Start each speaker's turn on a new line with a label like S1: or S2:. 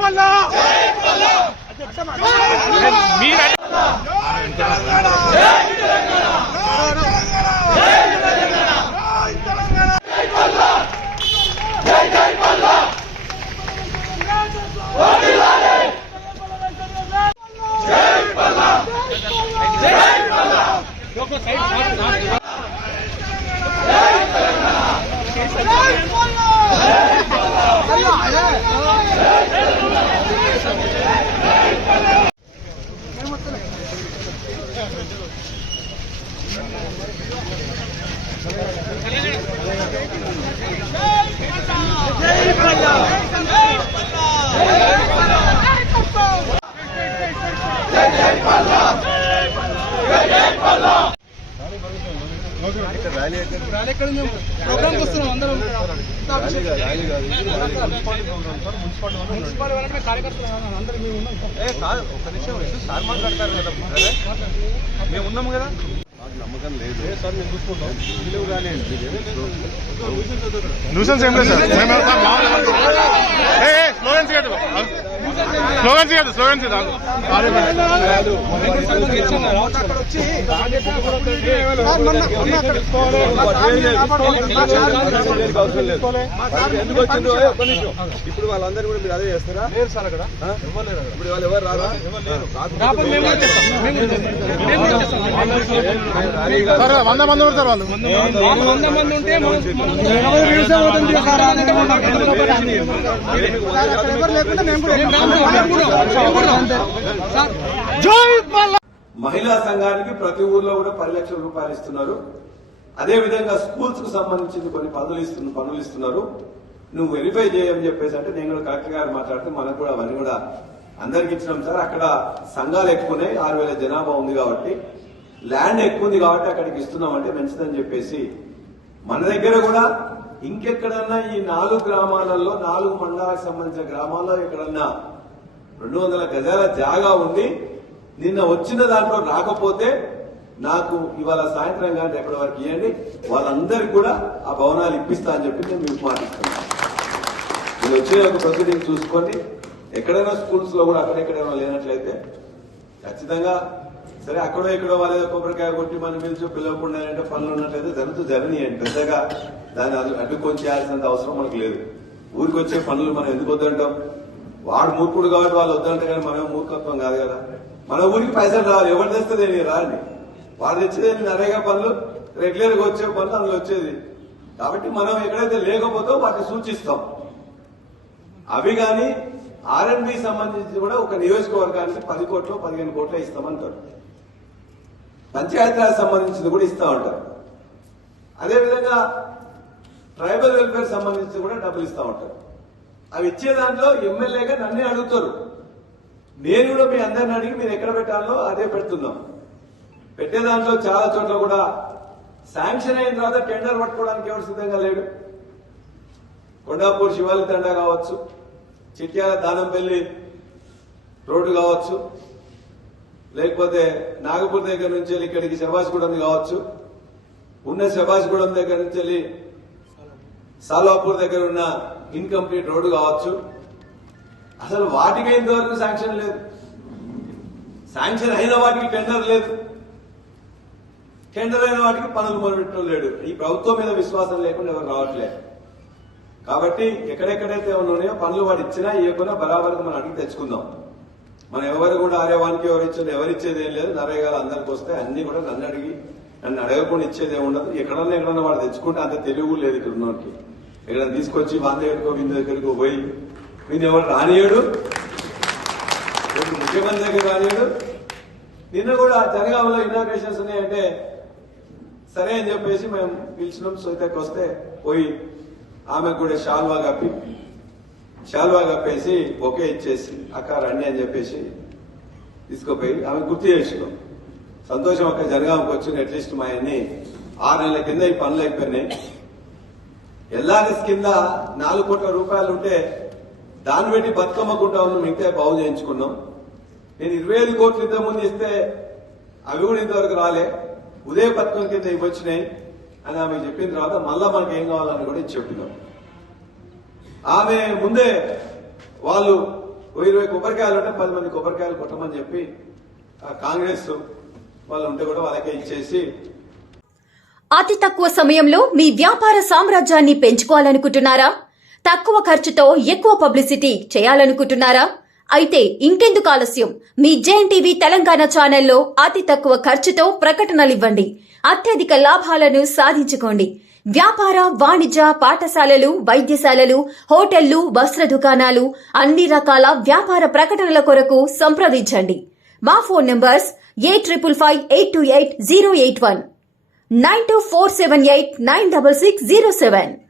S1: పల్లా! ప్రోగ్రామ్కి వస్తున్నాం అందరం మున్సిపల్ కార్యకర్తలు అందరూ మేము ఉన్నాం
S2: ఏ కాదు ఒక నిమిషం సార్ మాట్లాడతారు కదా. మేము ఉన్నాము కదా. నమ్మకం లేదు.
S3: న్యూసెన్స్ ఏం లేదు సార్? స్లోగన్స్ కాదు స్లోగన్స్ కాదు
S2: ఎందుకు వచ్చిందో ఒక్క నిమిషం ఇప్పుడు వాళ్ళందరూ కూడా మీరు అదే చేస్తారా లేరు సార్ అక్కడ ఇప్పుడు వాళ్ళు. ఎవరు రారా
S3: సార్ వంద మంది పడతారు వాళ్ళు
S1: వంద మంది ఉంటే
S4: మహిళా సంఘానికి ప్రతి ఊర్లో కూడా పది లక్షల రూపాయలు ఇస్తున్నారు. అదే విధంగా స్కూల్స్కు సంబంధించిన కొన్ని పనులు ఇస్తున్న పనులు ఇస్తున్నారు. నువ్వు వెరిఫై చేయని చెప్పేసి అంటే నేను కూడా కలెక్టర్ గారు మాట్లాడితే మనకు కూడా అవన్నీ కూడా అందరికి ఇచ్చినాం సార్. అక్కడ సంఘాలు ఎక్కువ ఉన్నాయి ఆరు వేల జనాభా ఉంది కాబట్టి ల్యాండ్ ఎక్కువ ఉంది కాబట్టి అక్కడికి ఇస్తున్నాం అంటే మంచిదని చెప్పేసి మన దగ్గర కూడా ఇంకెక్కడన్నా ఈ నాలుగు గ్రామాలలో నాలుగు మండలాలకు సంబంధించిన గ్రామాల్లో ఎక్కడన్నా రెండు వందల గజాల జాగా ఉంది నిన్న వచ్చిన దాంట్లో రాకపోతే నాకు ఇవాళ సాయంత్రం కానీ ఎప్పటి వరకు ఇవ్వండి వాళ్ళందరికీ కూడా ఆ భవనాలు ఇప్పిస్తా అని చెప్పి నేను మీకు మాటిస్తున్నాను. నేను వచ్చిన ఒక ప్రొసీడింగ్ చూసుకొని ఎక్కడైనా స్కూల్స్లో కూడా అక్కడెక్కడైనా లేనట్లయితే ఖచ్చితంగా సరే అక్కడో ఎక్కడో వాళ్ళ కొబ్బరికాయ కొట్టి మనం పిలిచి పిలవకుండా అంటే పనులు ఉన్నట్లయితే జరుగుతూ జరగనియండి పెద్దగా దాన్ని అడ్డుకొని చేయాల్సినంత అవసరం మనకు లేదు. ఊరికి వచ్చే పనులు మనం ఎందుకు వద్దంటాం? వాడు మూర్ఖుడు కాబట్టి వాళ్ళు వద్దంటే కానీ మనం మూర్ఖత్వం కాదు కదా. మన ఊరికి పైసలు రావాలి ఎవరు తెస్తే నేను రాని వాళ్ళు తెచ్చేది నరేగా పనులు రెగ్యులర్గా వచ్చే పనులు అందులో వచ్చేది. కాబట్టి మనం ఎక్కడైతే లేకపోతే వాటిని సూచిస్తాం. అవి కానీ ఆర్ఎండ్బి సంబంధించి కూడా ఒక నియోజకవర్గానికి పది కోట్లు పదిహేను కోట్లు ఇస్తామంటారు. పంచాయతీరాజ్ సంబంధించింది కూడా ఇస్తా ఉంటారు. అదేవిధంగా ట్రైబల్ వెల్ఫేర్ సంబంధించి కూడా డబ్బులు ఇస్తా ఉంటారు. అవి ఇచ్చే దాంట్లో ఎమ్మెల్యేగా నన్నే అడుగుతారు. నేను కూడా మీ అందరిని అడిగి మీరు ఎక్కడ పెట్టాలో అదే పెడుతున్నాం. పెట్టే దాంట్లో చాలా చోట్ల కూడా శాంక్షన్ అయిన తర్వాత టెండర్ పట్టుకోవడానికి ఎవరు సిద్ధంగా లేడు. కొండాపూర్ శివాలి తండా కావచ్చు చిట్యాల దానంపల్లి రోడ్డు కావచ్చు లేకపోతే నాగపూర్ దగ్గర నుంచి వెళ్ళి ఇక్కడికి శబాష్గూడెం కావచ్చు ఉన్న శబాష్గూడెం దగ్గర నుంచి వెళ్ళి సాలాపూర్ దగ్గర ఉన్న ఇన్కంప్లీట్ రోడ్డు కావచ్చు. అసలు వాటికి ఇంతవరకు శాంక్షన్ లేదు. శాంక్షన్ అయిన వాటికి టెండర్ లేదు. టెండర్ అయిన వాటికి పనులు మొదలెట్టడం లేడు. ఈ ప్రభుత్వం మీద విశ్వాసం లేకుండా ఎవరు రావట్లేదు కాబట్టి ఎక్కడెక్కడైతే ఉన్నాయో పనులు వాడు ఇచ్చినా ఇవ్వకుండా బరాబర్ మనం అడిగి తెచ్చుకుందాం. మనం ఎవరు కూడా ఆర్యవానికి ఎవరు ఇచ్చేది ఎవరు ఇచ్చేది ఏం లేదు. నరేగాలు అందరికి వస్తే అన్ని కూడా నన్ను అడిగి నన్ను అడగకుండా ఇచ్చేది ఏముండదు ఉండదు. ఎక్కడన్నా ఎక్కడన్నా వాడు తెచ్చుకుంటే అంత తెలివి లేదు ఇక్కడ ఉన్నోడికి. ఇక్కడ తీసుకొచ్చి వాళ్ళ దగ్గరకో వీళ్ళ దగ్గరకో పోయి వీళ్ళు ఎవరు రానియడు ముఖ్యమంత్రి దగ్గర రానియడు నిన్న కూడా జనగామలో ఇనాగ్రేషన్స్ ఉన్నాయంటే సరే అని చెప్పేసి మేము పిలిచినాం. సొంతకి వస్తే పోయి ఆమెకు కూడా షాల్వా కప్పి షాల్వా కప్పేసి ఒకే ఇచ్చేసి అక్క రండి అని చెప్పేసి తీసుకుపోయి ఆమె గుర్తు చేసినాం. సంతోషం ఒక జనగామకి వచ్చింది అట్లీస్ట్ మా ఆయన్ని ఆరు నెలల కింద ఈ పనులు అయిపోయినాయి. ఎల్ఆర్ఎస్ కింద నాలుగు కోట్ల రూపాయలు ఉంటే దాన్ని పెట్టి బతుకమ్మ గుంట ఉన్నాం మిగతా బాగు చేయించుకున్నాం. నేను ఇరవై ఐదు కోట్లు ఇంత ముందు ఇస్తే అవి కూడా ఇంతవరకు రాలే. ఉదయ పథకం కింద ఇవి వచ్చినాయి. అని ఆమె చెప్పిన తర్వాత మళ్ళా మనకి ఏం కావాలని కూడా చెప్పినాం. ఆమె ముందే వాళ్ళు ఇరవై కొబ్బరికాయలు ఉంటే పది మంది కొబ్బరికాయలు కొట్టమని చెప్పి కాంగ్రెస్ వాళ్ళు ఉంటే కూడా వాళ్ళకే ఇచ్చేసి
S5: అతి తక్కువ సమయంలో మీ వ్యాపార సామ్రాజ్యాన్ని పెంచుకోవాలనుకుంటున్నారా? తక్కువ ఖర్చుతో ఎక్కువ పబ్లిసిటీ చేయాలనుకుంటున్నారా? అయితే ఇంకెందుకు ఆలస్యం. మీ జేఎన్ టీవీ తెలంగాణ ఛానల్లో అతి తక్కువ ఖర్చుతో ప్రకటనలివ్వండి. అత్యధిక లాభాలను సాధించుకోండి. వ్యాపార వాణిజ్య పాఠశాలలు వైద్యశాలలు హోటళ్ళు వస్త్ర దుకాణాలు అన్ని రకాల వ్యాపార ప్రకటనల కొరకు సంప్రదించండి. My phone numbers 8558 081 92478 96607.